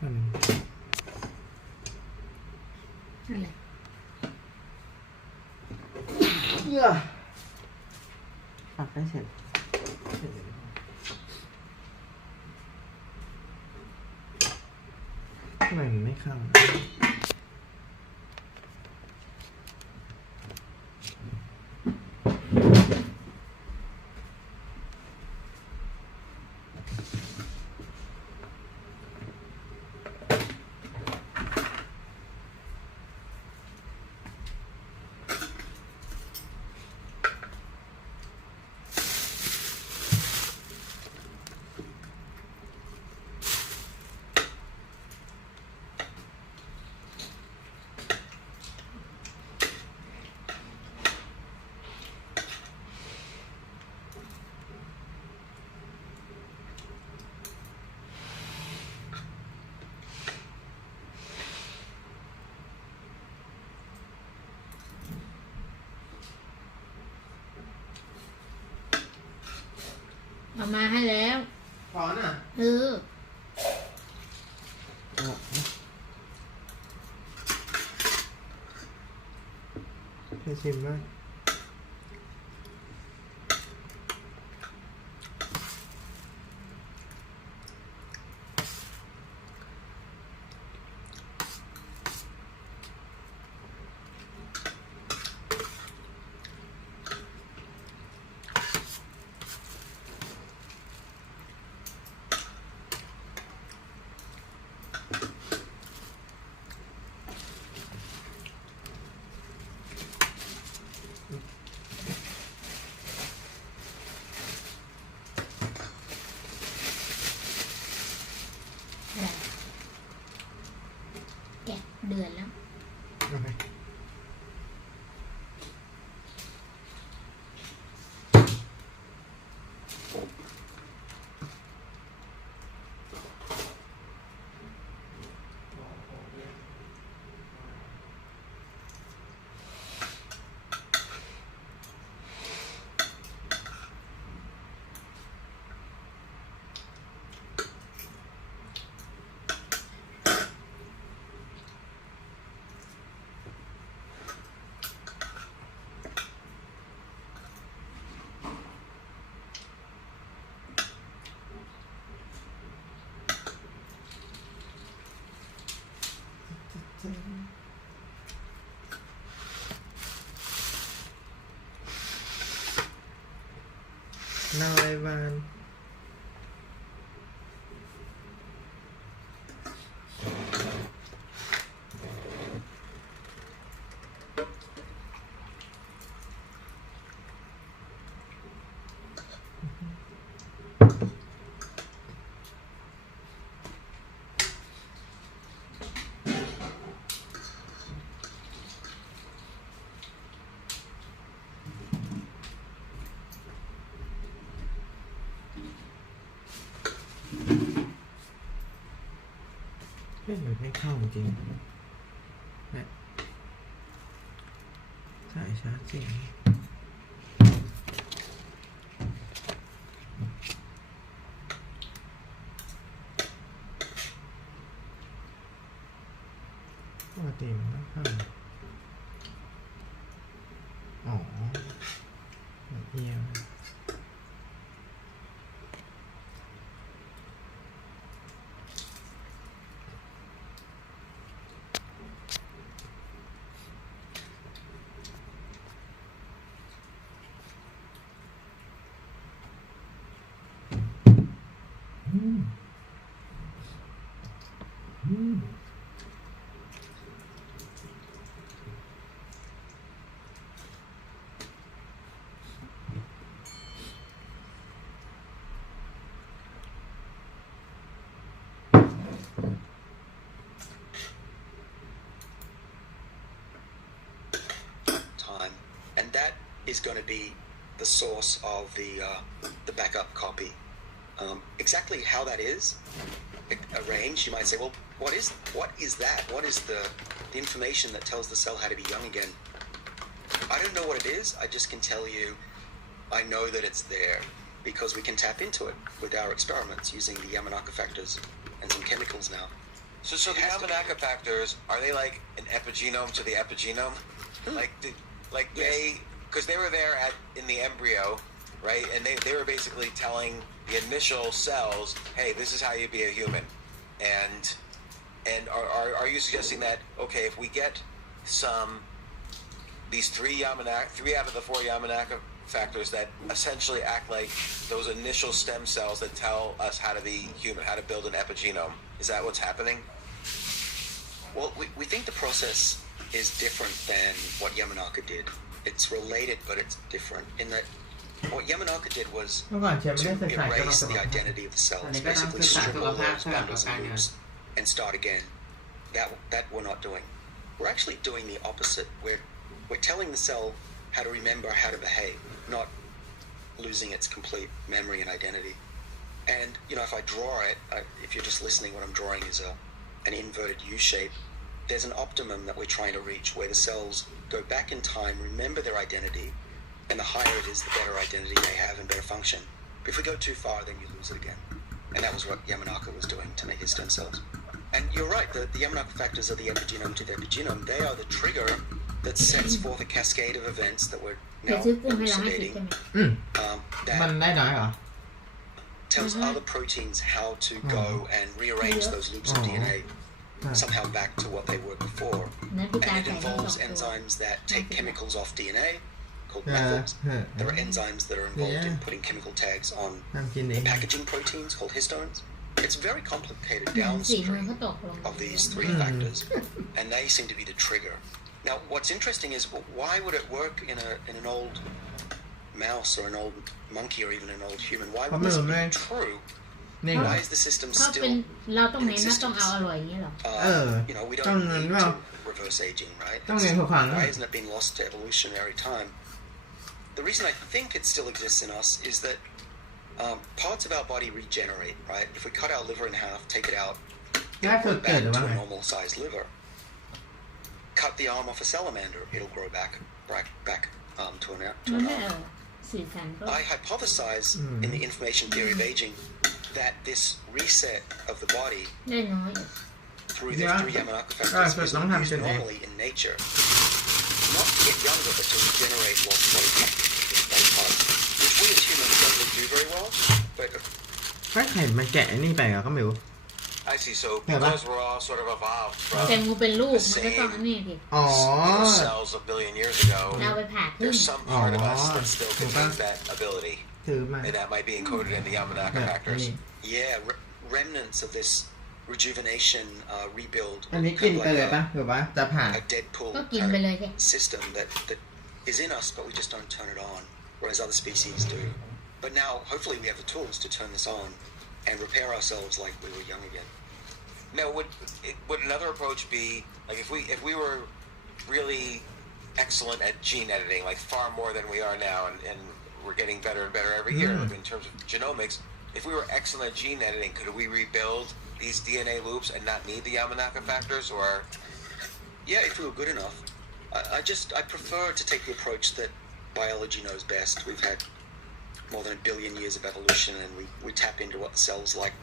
อะไรปักได้เสร็จทำไมมันไม่เข้าเอามาให้แล้วพอน่ะให้ชิมบ้างแกะเดือนแล้วน่าอะไรบ้างมันไม่เข้าจริงเนี่ยสายชาร์จจริงปกติมันไม่เข้าอ๋อเอียงand that is going to be the source of the backup copy. Exactly how that is arranged, you might say, well, what is that? What is the information that tells the cell how to be young again? I don't know what it is. I just can tell you I know that it's there because we can tap into it with our experiments using the Yamanaka factors and some chemicals now. So the Yamanaka factors, are they like an epigenome to the epigenome? Because they were there in the embryo, right? And they were basically telling the initial cells, hey, this is how you be a human. And are you suggesting that, okay, if we get these three out of the four Yamanaka factors that essentially act like those initial stem cells that tell us how to be human, how to build an epigenome, is that what's happening? Well, we think the process is different than what Yamanaka did. It's related, but it's different in that what Yamanaka did was เมื่อก่อนเชียร์ไม่ได้ศึกษาเกี่ยวกับ erase สุข the ภาพ identity of the อัน cells, นี้ก็ต้อง basically ศึกษา strip สุข all ภาพ those สำหรับ bundles การ and งาน loops and start again. That we're not doing. We're actually doing the opposite. We're telling the cell how to remember how to behave, not losing its complete memory and identity. And if I draw it, if you're just listening, what I'm drawing is an inverted U shape. There's an optimum that we're trying to reach where the cells go back in time, remember their identity, and the higher it is, the better identity they have and better function. But if we go too far, then you lose it again. And that was what Yamanaka was doing to make his stem cells. And you're right, the Yamanaka factors are the epigenome to the epigenome. They are the trigger that sets forth a cascade of events that we're เดี๋ยว now ซื้อกุ้งให้เราให้สิ elucidating ใช่ไหม มัน that ได้น้อยเหรอ tells other proteins how to go and rearrange those loops of DNA somehow back to what they were before. นั้นพี่ตา And it ใส่ทั้งสอง involves ตัว enzymes that take chemicals off DNA called Yeah, methyls. yeah. There are enzymes that are involved in Yeah. putting chemical tags on ทำกินเอง the packaging proteins called histones. It's very complicated เหมือนสีมือ downstream เขาตกลง of these three factors, and they seem to be the trigger. Now, what's interesting is why would it work in an old mouse or an old monkey or even an old human? Why would this be true? นี่เหรอ Why is the system เขาเป็น still เราต้องเน้นว่าต้องเอาอร่อยอย่างนี้เหรอ we ต้อง don't เน้น need ว่า to reverse aging, right? ต้องเน้นถูกทาง Why hasn't it been lost to evolutionary time? The reason I think it still exists in us is that parts of our body regenerate, right? If we cut our liver in half, take it out, ล่าสุด it'll เกิด grow หรือ back ว่า to ไง a normal-sized liver. Cut the arm off a salamander, it'll grow back to an มันไม่ arm. สีสันก็ I hypothesize in the information theory of aging that this reset of the body ได้น้อย through the Yeah. three Yamanaka Right, factors so is don't have used to do- normally in nature, not to get younger, but to regenerate lost body parts, which we as humans don't really do very well. But ก็ไข่มันแกะไอ้นี่ไปเหรอก็ไม่รู้ I see. So Yeah, because we're all sort of evolved แตง from โมเป็นลูกมันก็ต้องอันนี้ดิ อ๋อ cells a billion years ago, เราไปผ่าครึ่ง there's some part of us that still Oh. contains that ability, ถือมา and that might be encoded in the Yamanaka เนี่ย factors. นี่ Yeah, remnants of this rejuvenation, rebuild, อันนี้กิน kind of ไป like เลยปะหรือว่าจะผ่า a Deadpool ก็กิน kind ไป of เลยสิ system that is in us, but we just don't turn it on, whereas other species do. But now, hopefully, we have the tools to turn this on and repair ourselves like we were young again. Now, would another approach be like if we were really excellent at gene editing, like far more than we are now, and we're getting better and better every year in terms of genomics? If we were excellent at gene editing, could we rebuild these DNA loops and not need the Yamanaka factors? Or yeah, if we were good enough. I prefer to take the approach that biology knows best. We've had more than 1 billion years of evolution, and we tap into what the cells like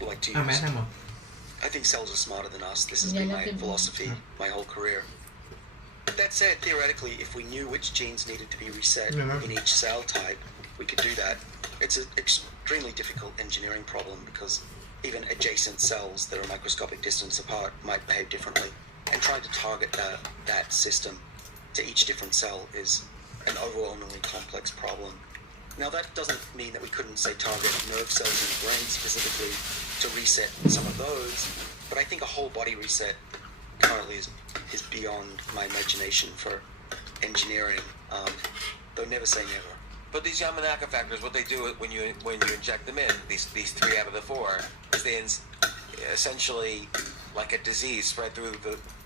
to อ่ะแม่ use. ทำหมด I think cells are smarter than us. This has Yeah, been look my at- philosophy my whole career. That said, theoretically, if we knew which genes needed to be reset in each cell type, we could do that. It's an extremely difficult engineering problem because even adjacent cells that are a microscopic distance apart might behave differently. And trying to target that system to each different cell is an overwhelmingly complex problem. Now, that doesn't mean that we couldn't, say, target nerve cells in the brain specifically to reset some of those, but I think a whole body reset currently is beyond my imagination for engineering, though never say never. But these Yamanaka factors, what they do when you inject them in, these three out of the four, is they essentially, like a disease, spread through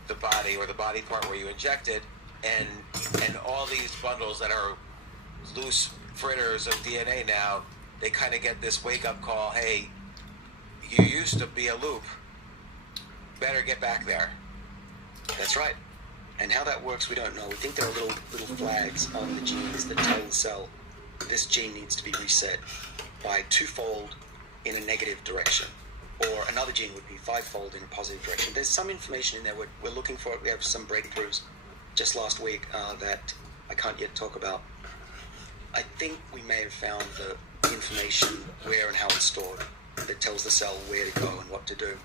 the body or the body part where you inject it, and all these bundles that are loose fritters of DNA now, they kind of get this wake-up call, hey, you used to be a loop, better get back there. That's right. And how that works, we don't know. We think there are little flags on the genes that tell the cell this gene needs to be reset by twofold in a negative direction. or another gene would be 5-fold in a positive direction. There's some information in there we're looking for. We have some breakthroughs just last week that I can't yet talk about. I think we may have found the information where and how it's stored that tells the cell where to go and what to do.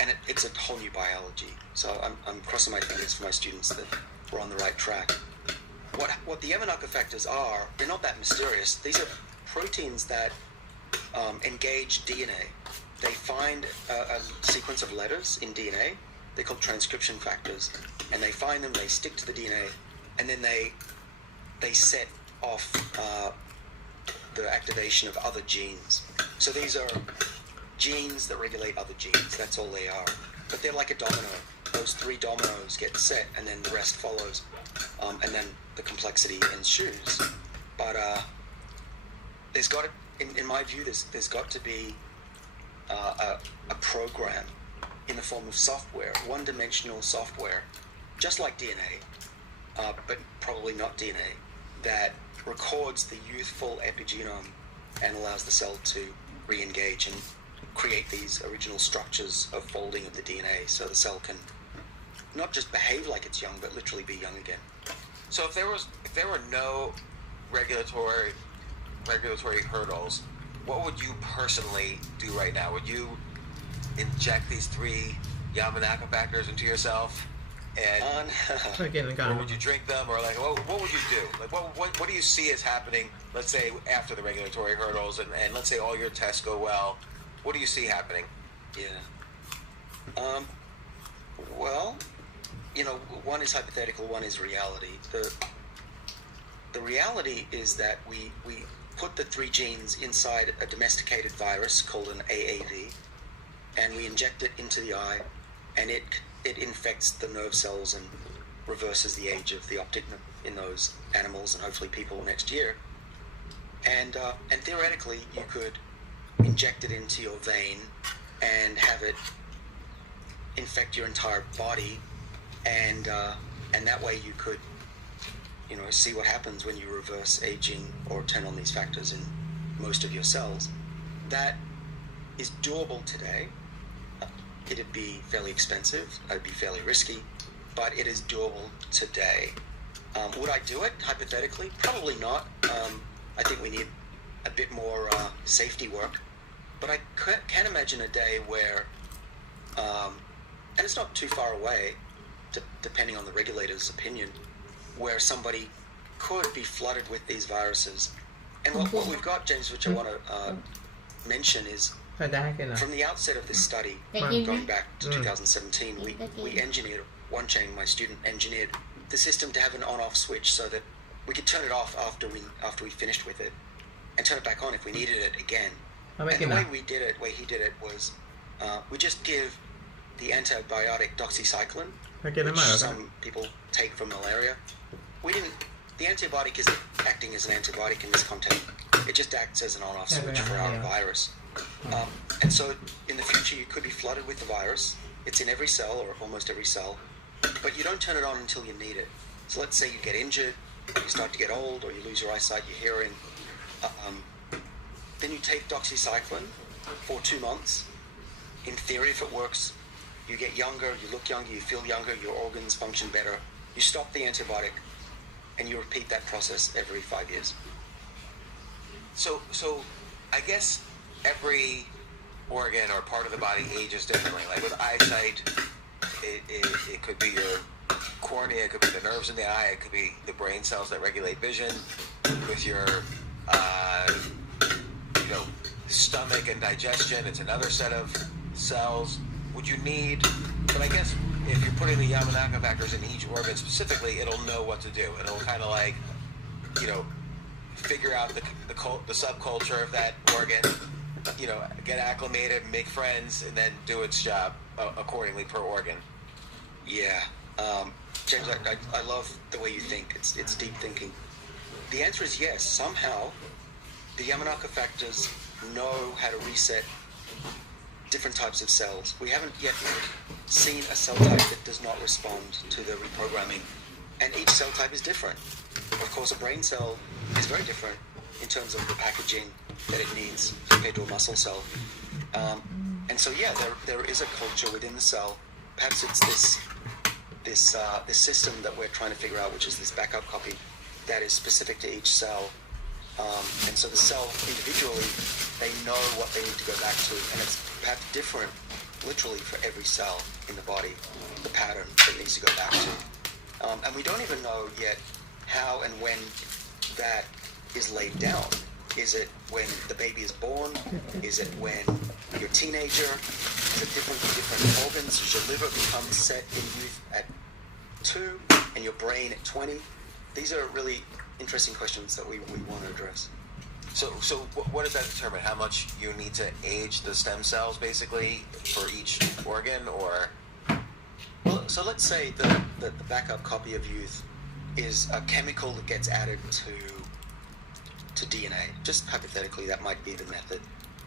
And it's a whole new biology. So I'm crossing my fingers for my students that we're on the right track. What the Yamanaka factors are, they're not that mysterious. These are proteins that engage DNA. They find a sequence of letters in DNA. They're called transcription factors. And they find them, they stick to the DNA, and then they set off the activation of other genes. So these are genes that regulate other genes. That's all they are. But they're like a domino. Those 3 dominoes get set, and then the rest follows. And then the complexity ensues. But there's got to, in my view, there's got to be a program in the form of software, one-dimensional software, just like DNA, but probably not DNA, that records the youthful epigenome and allows the cell to re-engage and create these original structures of folding of the DNA so the cell can not just behave like it's young, but literally be young again. So if there were no regulatory hurdles, what would you personally do right now? Would you inject these 3 Yamanaka factors into yourself, and or would you drink them, or like what would you do? Like what do you see as happening? Let's say after the regulatory hurdles, and let's say all your tests go well, what do you see happening? Yeah. Well, one is hypothetical, one is reality. The reality is that we put the 3 genes inside a domesticated virus called an AAV, and we inject it into the eye, and it infects the nerve cells and reverses the age of the optic nerve in those animals and hopefully people next year. And theoretically, you could inject it into your vein and have it infect your entire body, and that way you could see what happens when you reverse aging or turn on these factors in most of your cells. That is doable today. It'd be fairly expensive, it'd be fairly risky, but it is doable today. Would I do it, hypothetically? Probably not. I think we need a bit more safety work, but I can imagine a day where, and it's not too far away, depending on the regulator's opinion, where somebody could be flooded with these viruses. And what we've got, James, which I want to mention, is from the outset of this study, going back to 2017, we engineered, One Chain, my student, engineered the system to have an on-off switch so that we could turn it off after we finished with it, and turn it back on if we needed it again. And the way he did it was we just give the antibiotic doxycycline, which some people take for malaria. The antibiotic isn't acting as an antibiotic in this context. It just acts as an on-off switch for our virus. And so in the future, you could be flooded with the virus. It's in every cell, or almost every cell, but you don't turn it on until you need it. So let's say you get injured, you start to get old, or you lose your eyesight, your hearing. Then you take doxycycline for 2 months. In theory, if it works, you get younger, you look younger, you feel younger, your organs function better. You stop the antibiotic, and you repeat that process every 5 years. So I guess every organ or part of the body ages differently. Like with eyesight, it could be your cornea, it could be the nerves in the eye, it could be the brain cells that regulate vision. With your stomach and digestion, it's another set of cells. Would you need, but I guess if you're putting the Yamanaka factors in each organ specifically, it'll know what to do. It'll kind of like, figure out the subculture of that organ, get acclimated, make friends, and then do its job accordingly per organ. Yeah. James, I love the way you think. It's deep thinking. The answer is yes. Somehow, the Yamanaka factors know how to reset different types of cells. We haven't yet seen a cell type that does not respond to the reprogramming, and each cell type is different. Of course, a brain cell is very different in terms of the packaging that it needs compared to a muscle cell. And so, yeah, there is a culture within the cell. Perhaps it's this system that we're trying to figure out, which is this backup copy that is specific to each cell. And so the cell individually, they know what they need to go back to, and it's perhaps different, literally, for every cell in the body, the pattern that it needs to go back to. And we don't even know yet how and when that is laid down. Is it when the baby is born? Is it when you're a teenager? Is it different for different organs? Does your liver become set in youth at 2 and your brain at 20? These are really interesting questions that we want to address. So what does that determine? How much you need to age the stem cells, basically, for each organ, or? Well, so let's say the backup copy of youth is a chemical that gets added to DNA. Just hypothetically, that might be the method.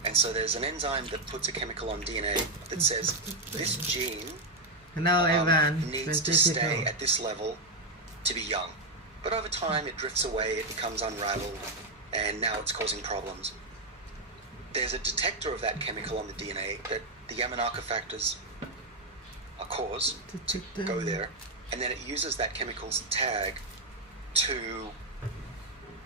And so there's an enzyme that puts a chemical on DNA that says this gene Hello everyone. needs to stay at this level to be young. But over time, it drifts away, it becomes unraveled, and now it's causing problems. There's a detector of that chemical on the DNA that the Yamanaka factors cause go there, and then it uses that chemical's tag to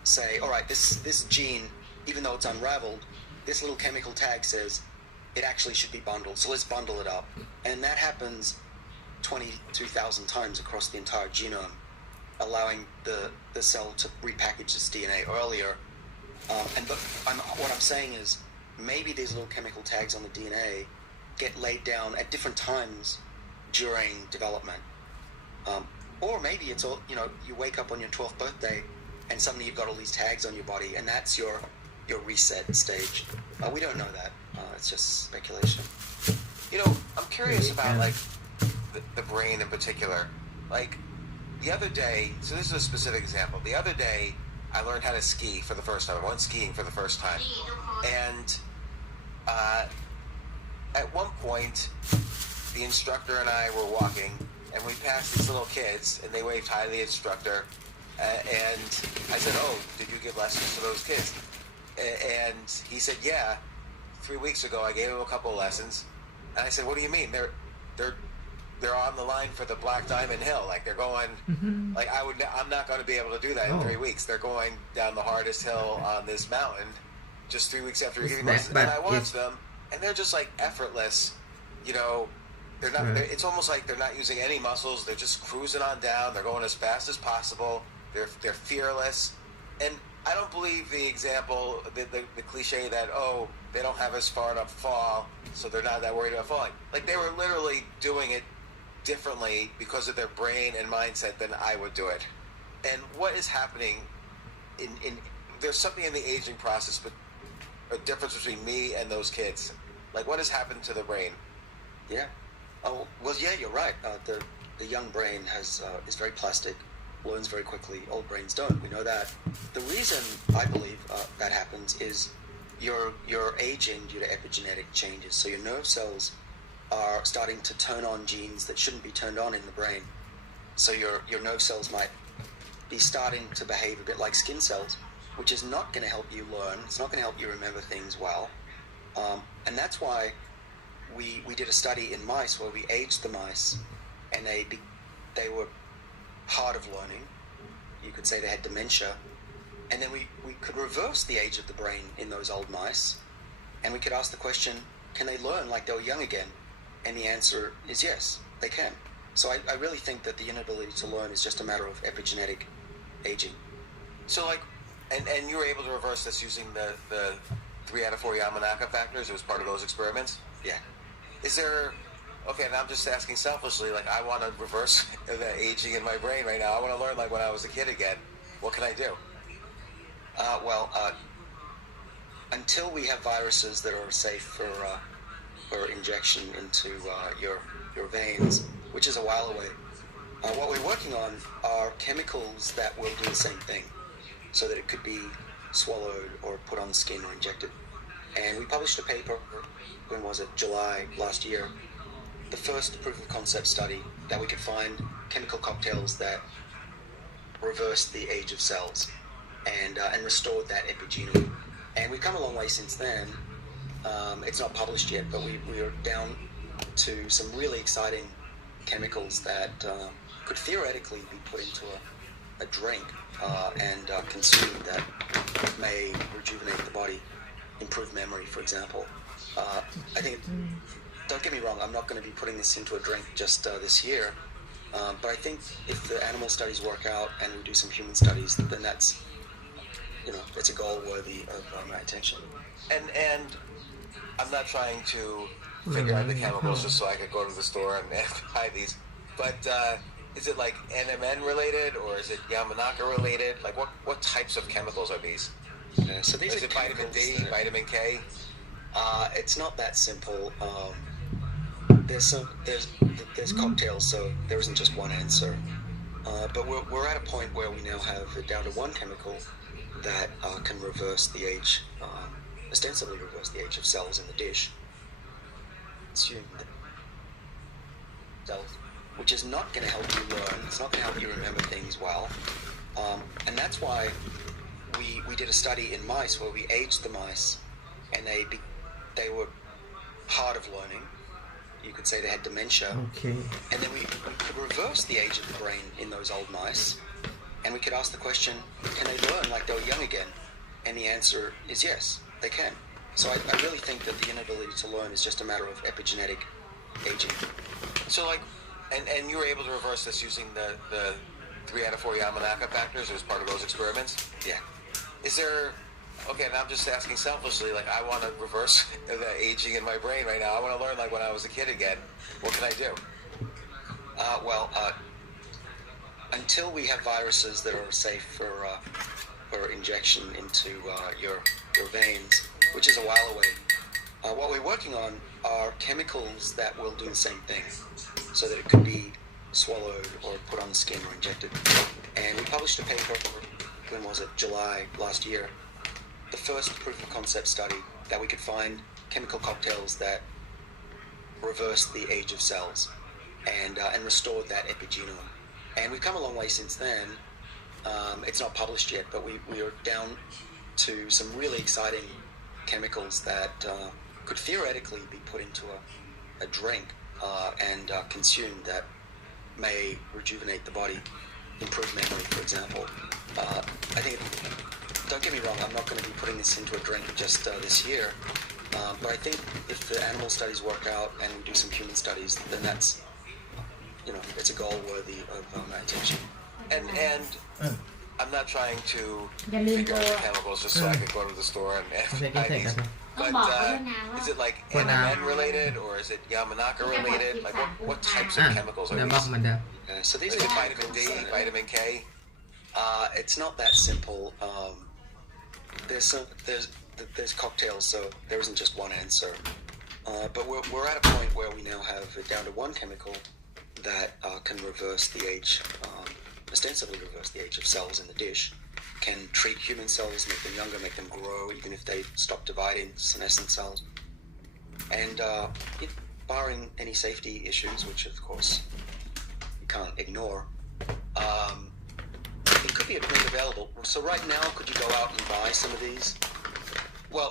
say, all right, this gene, even though it's unraveled, this little chemical tag says it actually should be bundled, so let's bundle it up. And that happens 22,000 times across the entire genome, allowing the cell to repackage its DNA earlier. What I'm saying is, maybe these little chemical tags on the DNA get laid down at different times during development. Or maybe it's all, you wake up on your 12th birthday and suddenly you've got all these tags on your body, and that's your reset stage. We don't know that. It's just speculation. I'm curious about, like, the brain in particular. Like, the other day, so this is a specific example. The other day, I learned how to ski for the first time. I went skiing for the first time. And at one point, the instructor and I were walking, and we passed these little kids, and they waved hi to the instructor. And I said, "Oh, did you give lessons to those kids?" And he said, "Yeah. 3 weeks ago, I gave them a couple of lessons." And I said, "What do you mean? They're on the line for the Black Diamond Hill. Like, they're going. Like, I'm not going to be able to do that in 3 weeks. They're going down the hardest hill on this mountain just 3 weeks after giving lessons." And I watched them, and they're just like effortless. They're not. It's almost like they're not using any muscles. They're just cruising on down. They're going as fast as possible. They're fearless, and I don't believe the example, the cliche that, oh, they don't have as far enough fall, so they're not that worried about falling. Like, they were literally doing it differently because of their brain and mindset than I would do it. And what is happening in there's something in the aging process, but a difference between me and those kids. Like, what has happened to the brain? Yeah. Oh, well, yeah, you're right. The young brain is very plastic, learns very quickly. Old brains don't. We know that. The reason I believe that happens is you're aging due to epigenetic changes. So your nerve cells are starting to turn on genes that shouldn't be turned on in the brain. So your nerve cells might be starting to behave a bit like skin cells, which is not going to help you learn. It's not going to help you remember things well. And that's why we did a study in mice where we aged the mice, and they were hard of learning. You could say they had dementia. And then we could reverse the age of the brain in those old mice, and we could ask the question, can they learn like they were young again? And the answer is yes, they can. So I really think that the inability to learn is just a matter of epigenetic aging. So, like, and you were able to reverse this using the 3 out of 4 Yamanaka factors? It was part of those experiments? Yeah. Is there... Okay, and I'm just asking selfishly, like, I want to reverse the aging in my brain right now. I want to learn like when I was a kid again. What can I do? Until we have viruses that are safe for injection into your veins, which is a while away, what we're working on are chemicals that will do the same thing, so that it could be swallowed or put on the skin or injected. And we published a paper, when was it, July last year, the first proof of concept study that we could find chemical cocktails that reversed the age of cells and restored that epigenome. And we've come a long way since then. It's not published yet, but we are down to some really exciting chemicals that could theoretically be put into a drink and consumed that may rejuvenate the body, improve memory, for example. I think, don't get me wrong, I'm not going to be putting this into a drink just this year, but I think if the animal studies work out and we do some human studies, then that's, it's a goal worthy of my attention. And I'm not trying to figure out the chemicals just so I could go to the store and buy these, but is it like NMN related or is it Yamanaka related? Like what types of chemicals are these? So these is are it vitamin D, vitamin K? It's not that simple. There's cocktails, so there isn't just one answer. But we're at a point where we now have it down to one chemical that can reverse the age, ostensibly reverse the age of cells in the dish. Cells, which is not going to help you learn. It's not going to help you remember things well. And that's why we did a study in mice where we aged the mice, and they were hard of learning. You could say they had dementia. Okay. And then we could reverse the age of the brain in those old mice, and we could ask the question, can they learn like they were young again? And the answer is yes, they can. So I really think that the inability to learn is just a matter of epigenetic aging. So like, and you were able to reverse this using the 3 out of 4 Yamanaka factors as part of those experiments? Yeah. Is there, okay, and I'm just asking selfishly, like I want to reverse the aging in my brain right now. I want to learn like when I was a kid again. What can I do? Until we have viruses that are safe for injection into your veins, which is a while away, what we're working on are chemicals that will do the same thing, so that it could be swallowed or put on the skin or injected. And we published a paper, when was it? July last year. The first proof of concept study that we could find chemical cocktails that reversed the age of cells and restored that epigenome. And we've come a long way since then. It's not published yet, but we are down to some really exciting chemicals that could theoretically be put into a drink and consumed that may rejuvenate the body, improve memory, for example. I think, don't get me wrong, I'm not going to be putting this into a drink just this year, but I think if the animal studies work out and we do some human studies, then that's, it's a goal worthy of my attention. And I'm not trying to อย่าลืม figure โทร out the chemicals just so I could go to the store and เอาไปกิน buy เสร็จ these. กัน ต้อง But บอกเขาด้วยนะว่า is it like What now? NMN related or is it Yamanaka related? Like what types of อ่ะ chemicals are เดี๋ยวบอก these? เหมือนเดิม So these Is are it vitamin D, chemicals that- vitamin K? It's not that simple. There's cocktails, so there isn't just one answer. But we're at a point where we now have it down to one chemical that can reverse the age, ostensibly reverse the age of cells in the dish, can treat human cells, make them younger, make them grow, even if they stop dividing, senescent cells. And barring any safety issues, which of course you can't ignore, it could be a drink available. So right now, could you go out and buy some of these? Well,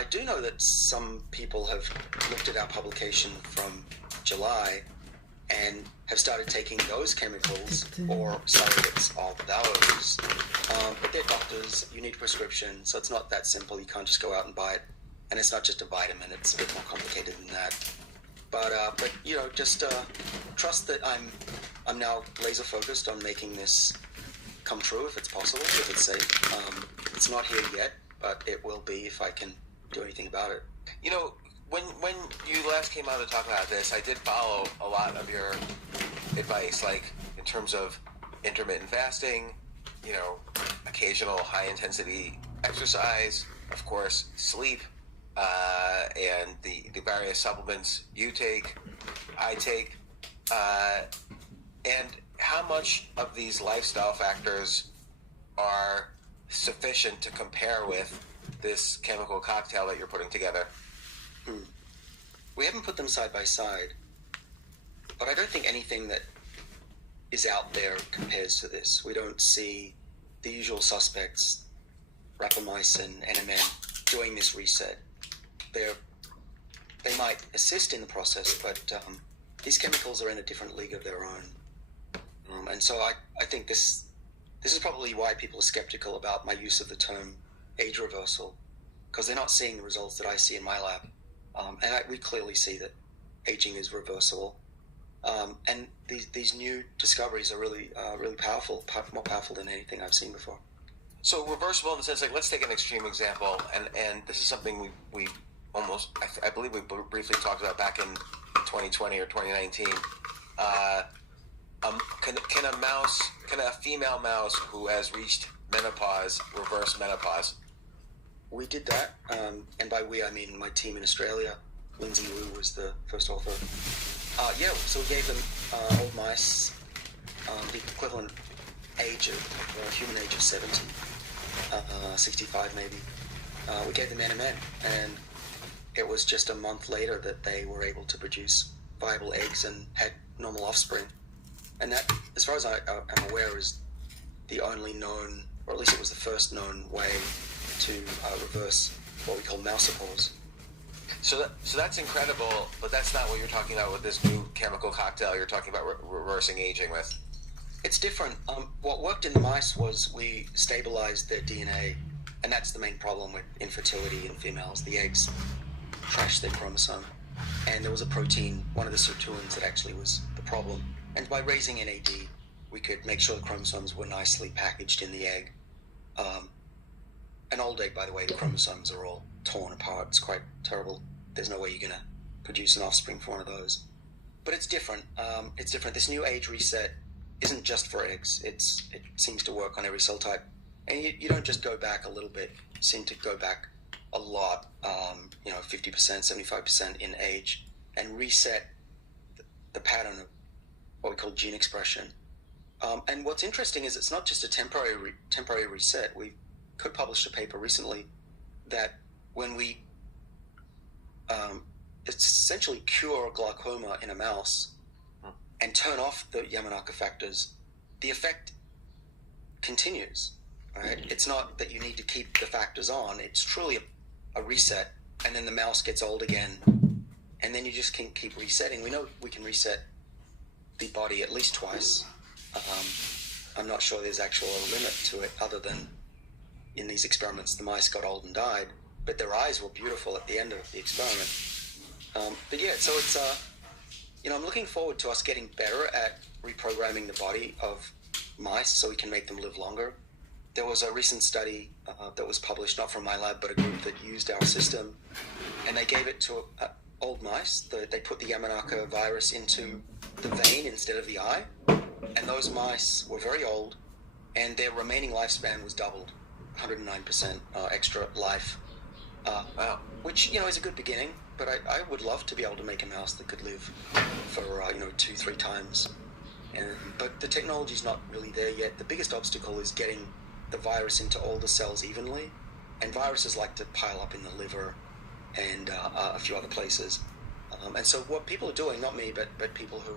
I do know that some people have looked at our publication from July and have started taking those chemicals or surrogates of those. But they're doctors, you need a prescription, so it's not that simple. You can't just go out and buy it. And it's not just a vitamin, it's a bit more complicated than that. But just trust that I'm now laser focused on making this come true if it's possible, if it's safe. It's not here yet, but it will be if I can do anything about it. When you last came out to talk about this, I did follow a lot of your advice, like in terms of intermittent fasting, occasional high intensity exercise, of course, sleep, and the various supplements you take, I take, and how much of these lifestyle factors are sufficient to compare with this chemical cocktail that you're putting together? We haven't put them side by side, but I don't think anything that is out there compares to this. We don't see the usual suspects, rapamycin, NMN, doing this reset. they might assist in the process, but these chemicals are in a different league of their own. And so I think this is probably why people are skeptical about my use of the term age reversal, because they're not seeing the results that I see in my lab. We clearly see that aging is reversible. And these new discoveries are really powerful, more powerful than anything I've seen before. So reversible in the sense, like, let's take an extreme example, and this is something we almost, I believe we briefly talked about back in 2020 or 2019. Can a female mouse who has reached menopause reverse menopause? We did that, and by we I mean my team in Australia. Lindsay Wu was the first author. So we gave them old mice, the equivalent age of human age of 70, 65 maybe. We gave them NMN, and it was just a month later that they were able to produce viable eggs and had normal offspring. And that, as far as I'm aware, is the only known, or at least it was the first known way to reverse what we call mousopause. So that's incredible, but that's not what you're talking about with this new chemical cocktail you're talking about reversing aging with. It's different. What worked in the mice was we stabilized their DNA, and that's the main problem with infertility in females. The eggs trash their chromosome, and there was a protein, one of the sirtuins, that actually was the problem. And by raising NAD, we could make sure the chromosomes were nicely packaged in the egg. An old egg, by the way, the chromosomes are all torn apart. It's quite terrible. There's no way you're going to produce an offspring for one of those. But it's different. It's different. This new age reset isn't just for eggs. It seems to work on every cell type. And you don't just go back a little bit. You seem to go back a lot, 50%, 75% in age, and reset the pattern of what we call gene expression. And what's interesting is it's not just a temporary reset. We co-published a paper recently that when we essentially cure glaucoma in a mouse and turn off the Yamanaka factors, the effect continues. Right? It's not that you need to keep the factors on. It's truly a reset, and then the mouse gets old again, and then you just can keep resetting. We know we can reset the body at least twice. I'm not sure there's actual limit to it, other than in these experiments the mice got old and died, but their eyes were beautiful at the end of the experiment. But yeah, so it's I'm looking forward to us getting better at reprogramming the body of mice so we can make them live longer. There was a recent study that was published, not from my lab, but a group that used our system, and they gave it to old mice. They put the Yamanaka virus into the vein instead of the eye, and those mice were very old, and their remaining lifespan was doubled, 109% extra life, which is a good beginning. But I would love to be able to make a mouse that could live for 2-3 times, but the technology's not really there yet. The biggest obstacle is getting the virus into all the cells evenly, and viruses like to pile up in the liver and a few other places. And so what people are doing, not me, but people who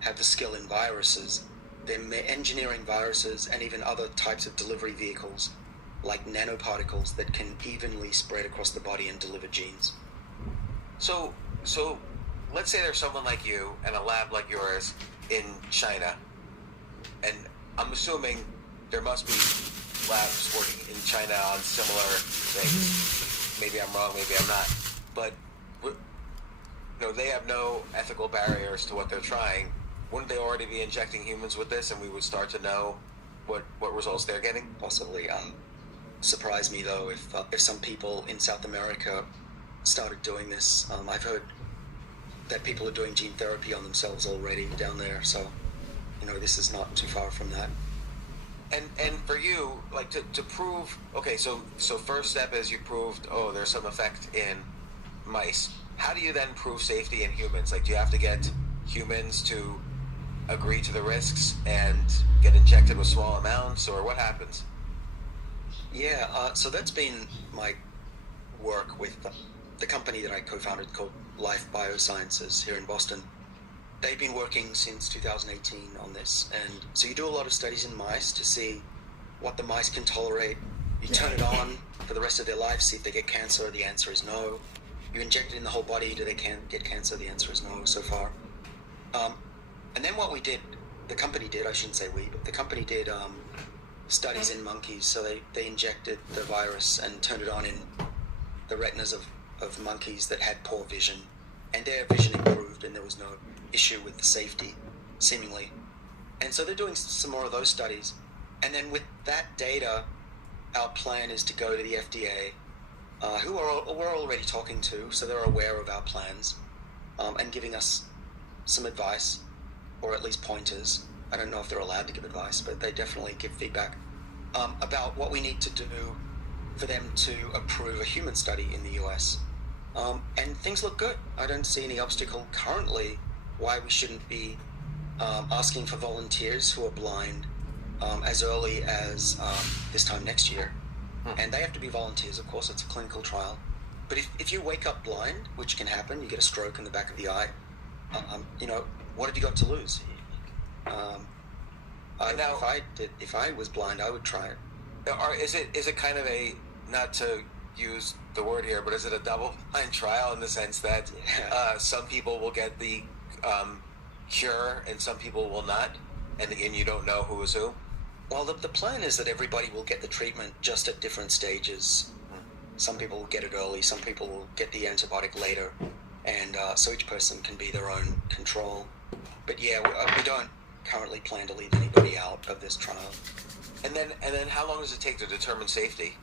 have the skill in viruses, they're engineering viruses and even other types of delivery vehicles, like nanoparticles that can evenly spread across the body and deliver genes. So let's say there's someone like you and a lab like yours in China, and I'm assuming there must be labs working in China on similar things. Maybe I'm wrong, maybe I'm not, but they have no ethical barriers to what they're trying. Wouldn't they already be injecting humans with this, and we would start to know what results they're getting? Possibly. Surprise me though if some people in South America started doing this. I've heard that people are doing gene therapy on themselves already down there, so this is not too far from that. And for you, like to prove, okay, so first step is you proved, there's some effect in mice. How do you then prove safety in humans? Like, do you have to get humans to agree to the risks and get injected with small amounts, or what happens? Yeah, so that's been my work with the company that I co-founded called Life Biosciences here in Boston. They've been working since 2018 on this, and so you do a lot of studies in mice to see what the mice can tolerate. You turn it on for the rest of their lives, see if they get cancer. The answer is no. you inject it in the whole body, do they get cancer? The answer is no so far. And then what we did, the company did, I shouldn't say we, but the company did studies in monkeys. So they injected the virus and turned it on in the retinas of monkeys that had poor vision. And their vision improved and there was no issue with the safety, seemingly. And so they're doing some more of those studies. And then with that data, our plan is to go to the FDA, who we're already talking to, so they're aware of our plans, and giving us some advice, or at least pointers. I don't know if they're allowed to give advice, but they definitely give feedback about what we need to do for them to approve a human study in the US. And things look good. I don't see any obstacle currently why we shouldn't be asking for volunteers who are blind as early as this time next year. And they have to be volunteers, of course, it's a clinical trial. But if you wake up blind, which can happen, you get a stroke in the back of the eye, what have you got to lose? If I was blind, I would try it. Is it kind of a, not to use the word here, but is it a double-blind trial in the sense that some people will get the cure and some people will not, and you don't know who is who? Well, the plan is that everybody will get the treatment just at different stages. Some people will get it early, some people will get the antibiotic later, and so each person can be their own control. But yeah, we don't currently plan to leave anybody out of this trial. And then how long does it take to determine safety?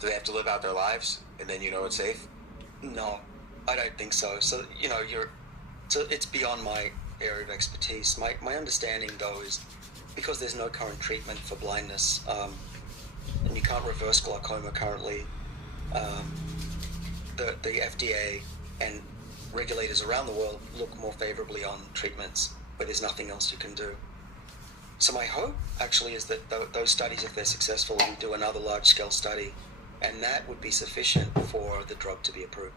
Do they have to live out their lives and then it's safe? No, I don't think so. So it's beyond my area of expertise. My understanding though is because there's no current treatment for blindness, and you can't reverse glaucoma currently, the FDA and regulators around the world look more favorably on treatments where there's nothing else you can do. So my hope actually is that those studies, if they're successful, we do another large-scale study, and that would be sufficient for the drug to be approved.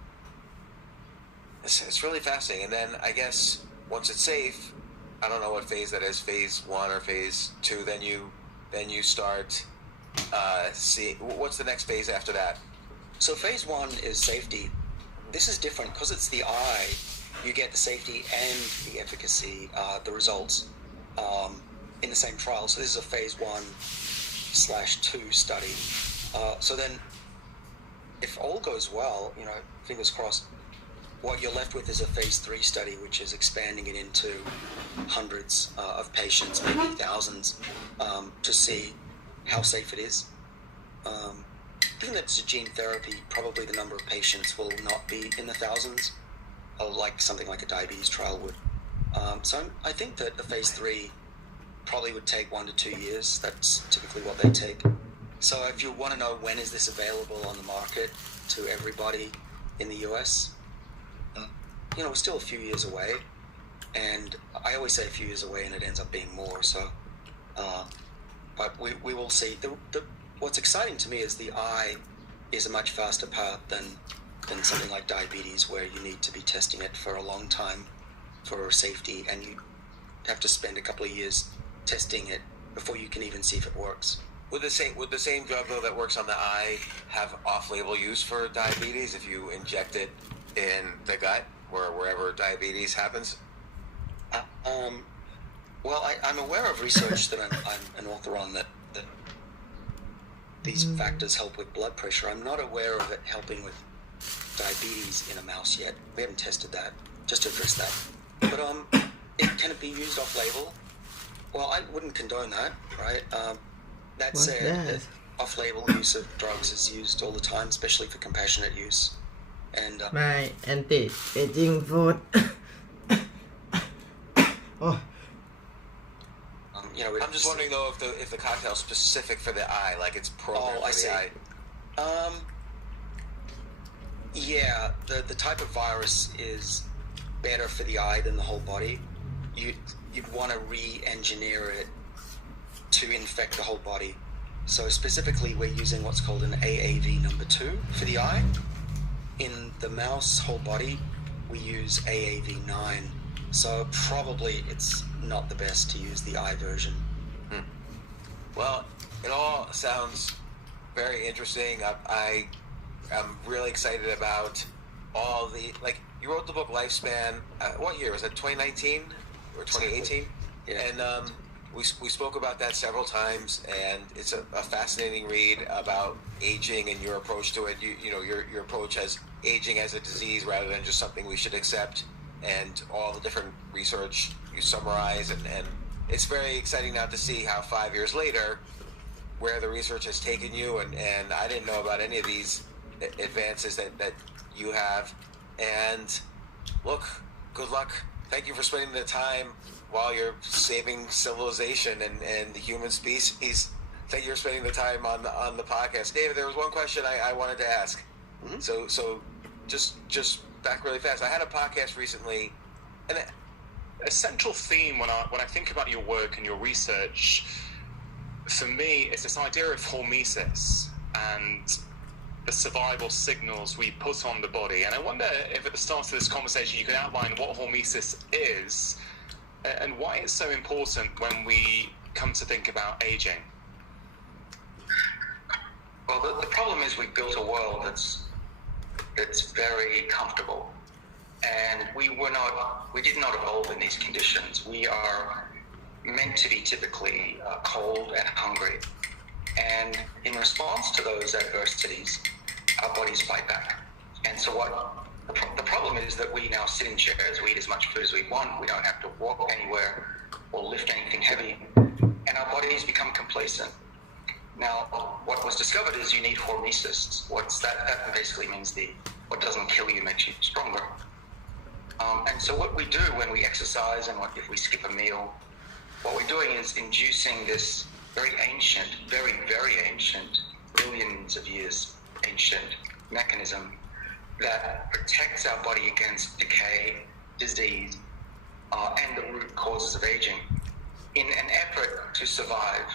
It's really fascinating. And then I guess once it's safe, I don't know what phase that is, phase 1 or phase 2, then you start what's the next phase after that? So phase 1 is safety. This is different because it's the eye. You get the safety and the efficacy, the results in the same trial. So this is a phase 1/2 study. So then if all goes well, fingers crossed, what you're left with is a phase 3 study, which is expanding it into hundreds of patients, maybe thousands, to see how safe it is. Given that it's a gene therapy, probably the number of patients will not be in the thousands, like something like a diabetes trial would. So I think that a phase 3 probably would take 1 to 2 years. That's typically what they take. So if you want to know when is this available on the market to everybody in the US, we're still a few years away, and I always say a few years away and it ends up being more, so but we will see. What's exciting to me is the eye is a much faster path than something like diabetes, where you need to be testing it for a long time for safety, and you have to spend a couple of years testing it before you can even see if it works. Would the same drug though that works on the eye have off-label use for diabetes if you inject it in the gut, wherever diabetes happens? Well, I'm aware of research that I'm an author on that these factors help with blood pressure. I'm not aware of it helping with diabetes in a mouse yet. We haven't tested that, just to address that. But can it be used off-label? Well, I wouldn't condone that, right? That said, off-label use of drugs is used all the time, especially for compassionate use. And my anti-aging food. Oh. I'm just wondering though if the cocktail is specific for the eye, like it's programmed for the eye. Yeah, the type of virus is better for the eye than the whole body. You'd want to re-engineer it to infect the whole body. So specifically, we're using what's called an AAV number 2 for the eye. In the mouse whole body, we use AAV 9. So probably it's not the best to use the eye version. Well, it all sounds very interesting. I'm really excited about all the, like, you wrote the book Lifespan. What year was it? 2019 or 2018? Yeah. And we spoke about that several times, and it's a fascinating read about aging and your approach to it. You know your approach as aging as a disease rather than just something we should accept, and all the different research you summarize, and it's very exciting now to see how 5 years later where the research has taken you, and I didn't know about any of these advances that you have. And look, good luck. Thank you for spending the time while you're saving civilization and the human species. Thank you for spending the time on the podcast. David, there was one question I wanted to ask. Mm-hmm. So just back really fast. I had a podcast recently, and a central theme when I think about your work and your research, for me, is this idea of hormesis and the survival signals we put on the body. And I wonder if at the start of this conversation you could outline what hormesis is and why it's so important when we come to think about aging. Well, the problem is we built a world that's very comfortable, and we did not evolve in these conditions. We are meant to be typically cold and hungry, and in response to those adversities, our bodies fight back. And so the problem is that we now sit in chairs, we eat as much food as we want, we don't have to walk anywhere or lift anything heavy, and our bodies become complacent. Now, what was discovered is you need hormesis. What's that? That basically means what doesn't kill you makes you stronger. And so what we do when we exercise and if we skip a meal, what we're doing is inducing this very ancient, very, very ancient, billions of years ancient mechanism that protects our body against decay, disease, and the root causes of aging in an effort to survive.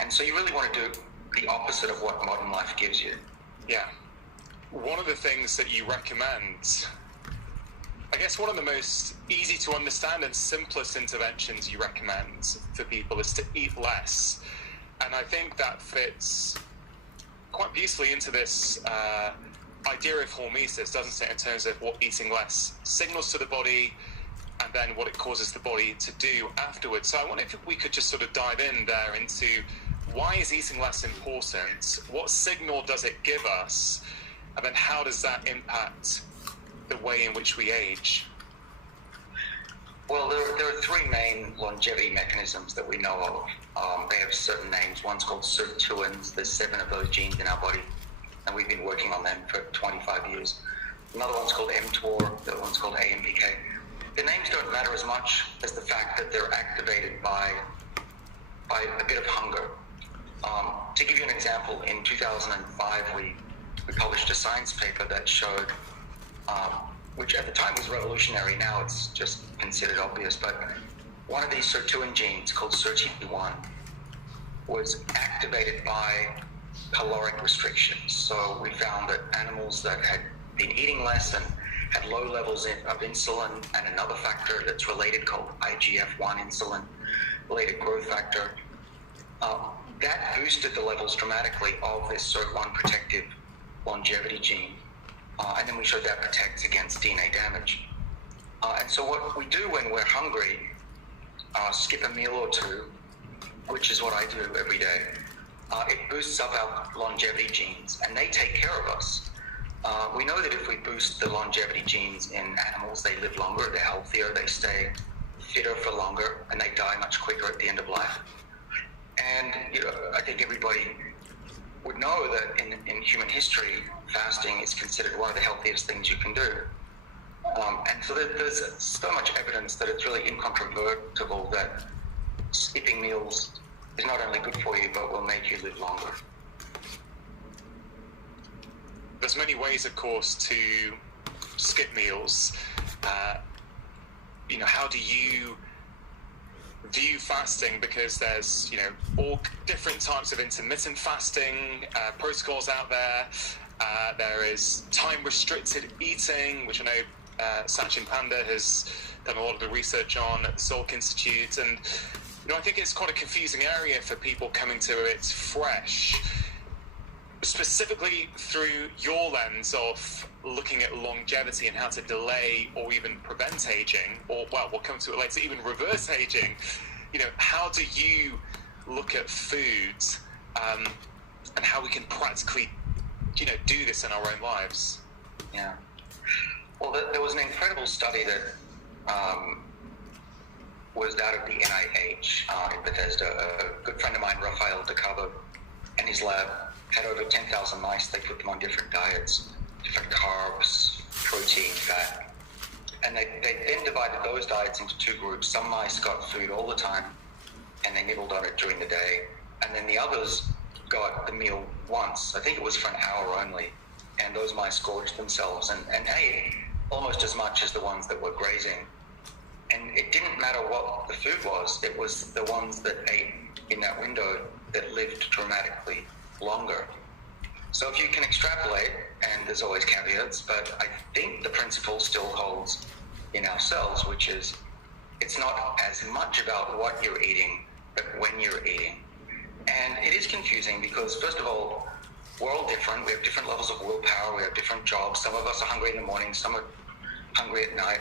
And so you really want to do the opposite of what modern life gives you. Yeah. One of the things that you recommend, I guess one of the most easy to understand and simplest interventions you recommend for people is to eat less. And I think that fits quite beautifully into this idea of hormesis, doesn't it, in terms of what eating less signals to the body and then what it causes the body to do afterwards. So I wonder if we could just sort of dive in there into why is eating less important, what signal does it give us, and then how does that impact the way in which we age? Well, there are three main longevity mechanisms that we know of. They have certain names. One's called sirtuins. There's 7 of those genes in our body, and we've been working on them for 25 years. Another one's called mTOR. The other one's called AMPK. The names don't matter as much as the fact that they're activated by a bit of hunger. To give you an example, in 2005 we published a science paper that showed, which at the time was revolutionary, now it's just considered obvious, but one of these sirtuin genes called SIRT1 was activated by caloric restrictions. So we found that animals that had been eating less and had low levels of insulin and another factor that's related called IGF-1 insulin-related growth factor, that boosted the levels dramatically of this SIRT1 protective longevity gene. And then we showed that protects against DNA damage. And so what we do when we're hungry, skip a meal or two, which is what I do every day, it boosts up our longevity genes, and they take care of us. We know that if we boost the longevity genes in animals, they live longer, they're healthier, they stay fitter for longer, and they die much quicker at the end of life. And I think everybody would know that in human history, fasting is considered one of the healthiest things you can do. And so there's so much evidence that it's really incontrovertible that skipping meals is not only good for you, but will make you live longer. There's many ways, of course, to skip meals. How do you view fasting? Because there's, all different types of intermittent fasting protocols out there. There is time-restricted eating, which I know Sachin Panda has done a lot of the research on at the Salk Institute. And, I think it's quite a confusing area for people coming to it fresh. specifically through your lens of looking at longevity and how to delay or even prevent aging, or, well, we'll come to it later, even reverse aging, how do you look at foods and how we can practically, do this in our own lives? Yeah. Well, there was an incredible study that was out of the NIH in Bethesda. A good friend of mine, Rafael De Cabo, and his lab had over 10,000 mice. They put them on different diets, different carbs, protein, fat. And they then divided those diets into two groups. Some mice got food all the time, and they nibbled on it during the day. And then the others got the meal once. I think it was for an hour only. And those mice gorged themselves and ate almost as much as the ones that were grazing. And it didn't matter what the food was. It was the ones that ate in that window that lived dramatically longer. So if you can extrapolate, and there's always caveats, but I think the principle still holds in ourselves, which is it's not as much about what you're eating, but when you're eating. And it is confusing because, first of all, we're all different. We have different levels of willpower. We have different jobs. Some of us are hungry in the morning. Some are hungry at night.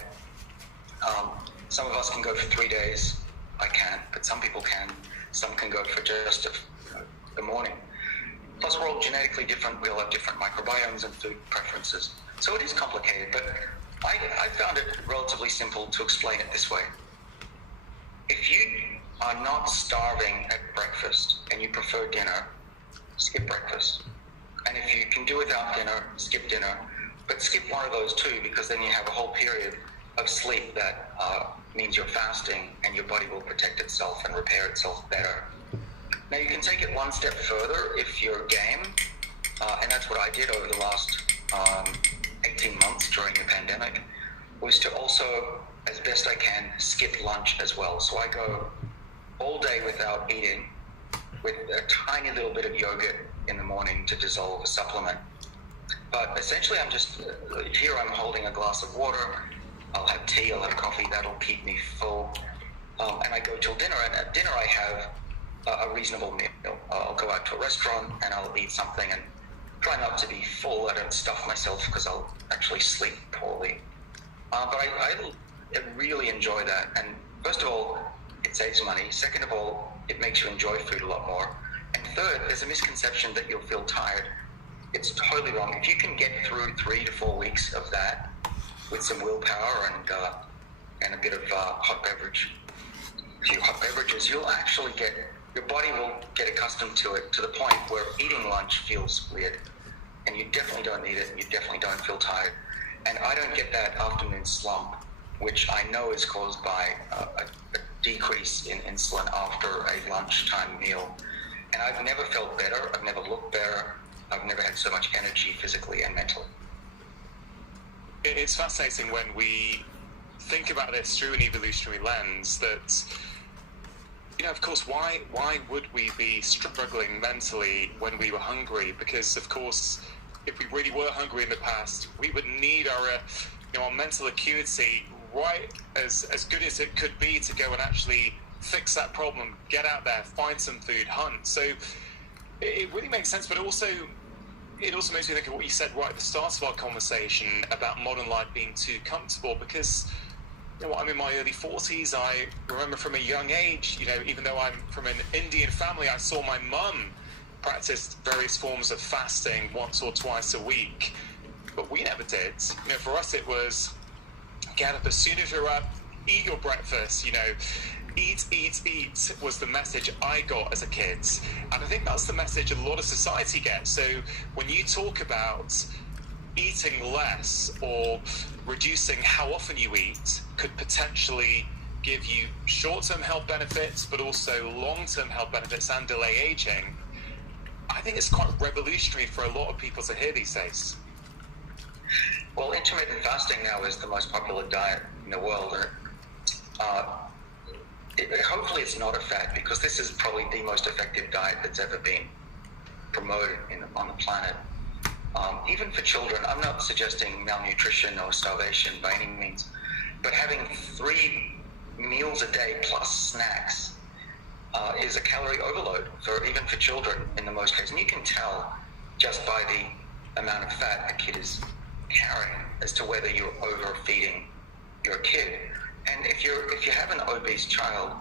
Some of us can go for 3 days. I can't, but some people can. Some can go for just the morning. Plus, we're all genetically different. We all have different microbiomes and food preferences. So it is complicated, but I found it relatively simple to explain it this way. If you are not starving at breakfast and you prefer dinner, skip breakfast. And if you can do without dinner, skip dinner. But skip one of those two, because then you have a whole period of sleep that means you're fasting and your body will protect itself and repair itself better. Now, you can take it one step further if you're game, and that's what I did over the last 18 months during the pandemic, was to also, as best I can, skip lunch as well. So I go all day without eating, with a tiny little bit of yogurt in the morning to dissolve a supplement. But essentially, I'm just, here I'm holding a glass of water, I'll have tea, I'll have coffee, that'll keep me full. And I go till dinner, and at dinner I have a reasonable meal. I'll go out to a restaurant and I'll eat something and try not to be full. I don't stuff myself because I'll actually sleep poorly. But I really enjoy that. And first of all, it saves money. Second of all, it makes you enjoy food a lot more. And third, there's a misconception that you'll feel tired. It's totally wrong. If you can get through 3 to 4 weeks of that with some willpower and a bit of hot beverage, a few hot beverages, you'll actually your body will get accustomed to it to the point where eating lunch feels weird. And you definitely don't need it. You definitely don't feel tired. And I don't get that afternoon slump, which I know is caused by a decrease in insulin after a lunchtime meal. And I've never felt better. I've never looked better. I've never had so much energy physically and mentally. It's fascinating when we think about this through an evolutionary lens that, of course, why would we be struggling mentally when we were hungry? Because, of course, if we really were hungry in the past, we would need our mental acuity right as good as it could be to go and actually fix that problem, get out there, find some food, hunt. So it really makes sense, but it also makes me think of what you said right at the start of our conversation about modern life being too comfortable, because I'm in my early 40s. I remember from a young age, even though I'm from an Indian family, I saw my mum practice various forms of fasting once or twice a week, but we never did. For us it was get up as soon as you're up, eat your breakfast, eat was the message I got as a kid. And I think that's the message a lot of society gets. So when you talk about eating less or reducing how often you eat could potentially give you short-term health benefits, but also long-term health benefits and delay aging, I think it's quite revolutionary for a lot of people to hear these days. Well, intermittent fasting now is the most popular diet in the world. Hopefully it's not a fad, because this is probably the most effective diet that's ever been promoted on the planet. Even for children, I'm not suggesting malnutrition or starvation by any means, but having 3 meals a day plus snacks is a calorie overload even for children in the most cases. And you can tell just by the amount of fat a kid is carrying as to whether you're overfeeding your kid. And if you have an obese child,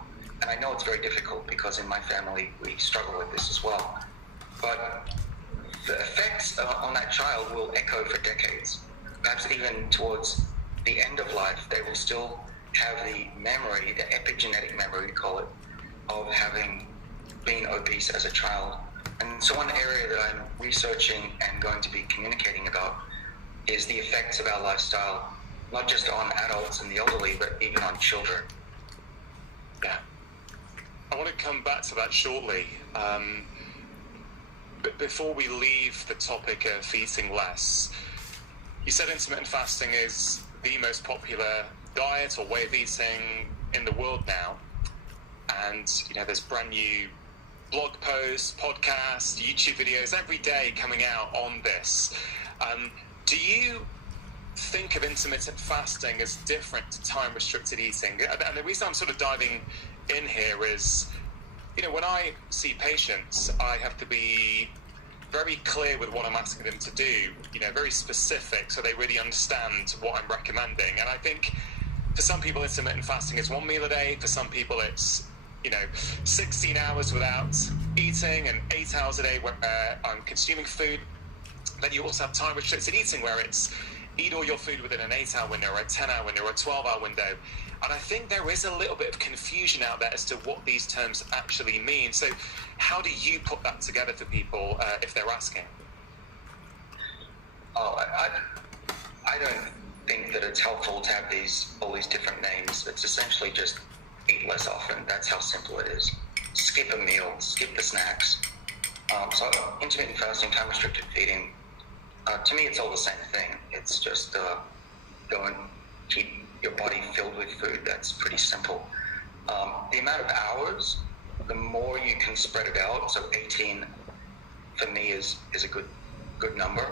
and I know it's very difficult because in my family we struggle with this as well, but the effects on that child will echo for decades. Perhaps even towards the end of life, they will still have the memory, the epigenetic memory, we call it, of having been obese as a child. And so one area that I'm researching and going to be communicating about is the effects of our lifestyle, not just on adults and the elderly, but even on children. Yeah. I want to come back to that shortly. But before we leave the topic of eating less, you said intermittent fasting is the most popular diet or way of eating in the world now. And, there's brand new blog posts, podcasts, YouTube videos every day coming out on this. Do you think of intermittent fasting as different to time-restricted eating? And the reason I'm sort of diving in here is, when I see patients, I have to be very clear with what I'm asking them to do, very specific, so they really understand what I'm recommending. And I think for some people, intermittent fasting is 1 meal a day. For some people, it's 16 hours without eating and 8 hours a day where I'm consuming food. Then you also have time restricted eating where it's eat all your food within an 8-hour window or a 10-hour window or a 12-hour window. And I think there is a little bit of confusion out there as to what these terms actually mean. So how do you put that together for people if they're asking? Oh, I don't think that it's helpful to have all these different names. It's essentially just eat less often. That's how simple it is. Skip a meal, skip the snacks. So intermittent fasting, time-restricted feeding, to me it's all the same thing. It's just go and keep your body filled with food. That's pretty simple. The amount of hours, the more you can spread it out. So 18 for me is a good number.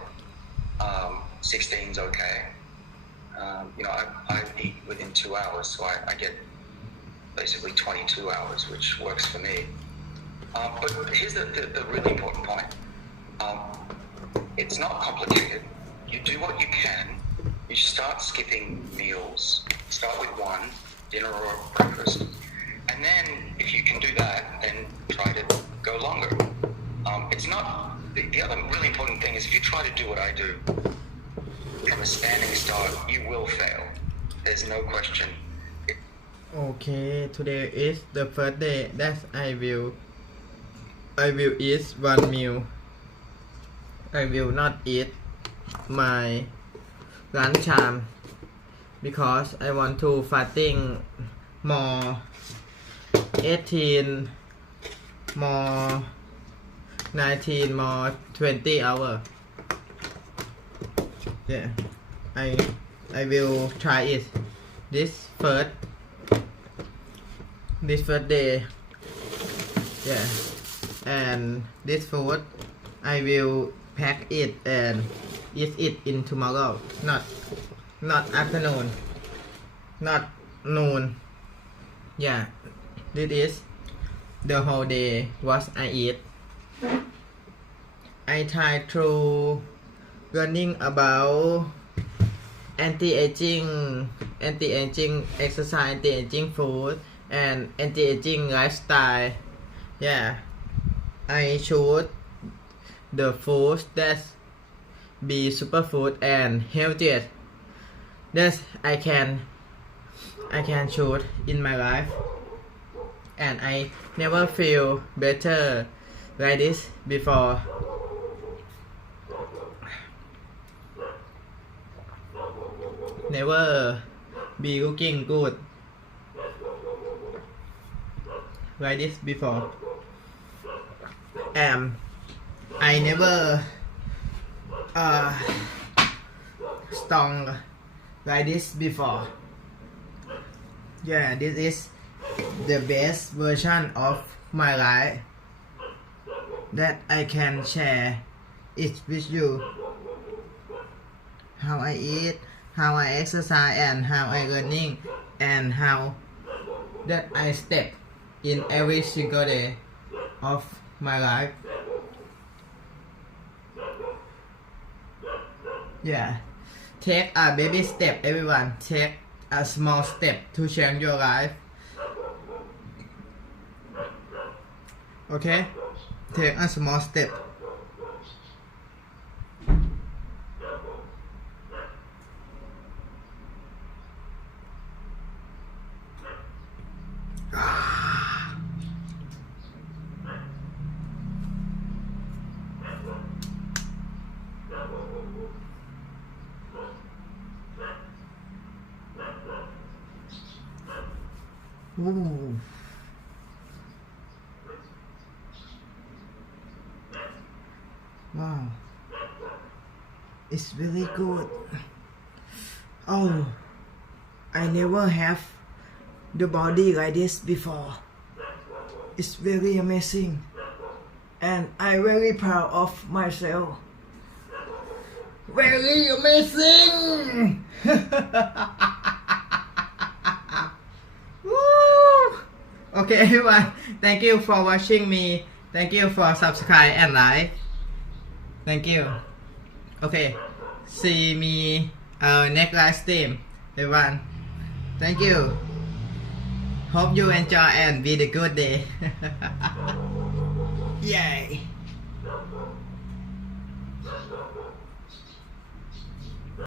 16's okay. I eat within 2 hours, so I get basically 22 hours, which works for me. But here's the really important point. It's not complicated. You do what you can. You start skipping meals. Start with one, dinner or breakfast. And then if you can do that, then try to go longer. It's not, the other really important thing is if you try to do what I do from a standing start, you will fail. There's no question. Okay, today is the first day that I will eat one meal. I will not eat my lunchtime because I want to fasting more 18, more 19, more 20 hours. Yeah, I will try it this first day. Yeah, and this food I will pack it and eat it in tomorrow. Not afternoon, not noon. Yeah, this is the whole day what I eat. I try to learning about anti-aging exercise, anti-aging food, and anti-aging lifestyle. Yeah, I choose the foods that be superfood and healthiest that I can choose in my life, and I never feel better like this before. Never be looking good like this before. I never strong like this before. Yeah, this is the best version of my life that I can share it with you. How I eat, how I exercise, and how I learning, and how that I step in every single day of my life. Yeah. Take a baby step, everyone. Take a small step to change your life. Okay? Take a small step. Ooh. Wow. It's really good. Oh, I never have the body like this before. It's very amazing. And I'm very proud of myself. Very amazing! Woo! Okay, everyone. Thank you for watching me. Thank you for subscribe and like. Thank you. Okay. See me next live stream, everyone. Thank you. Hope you enjoy and be the good day. Yay!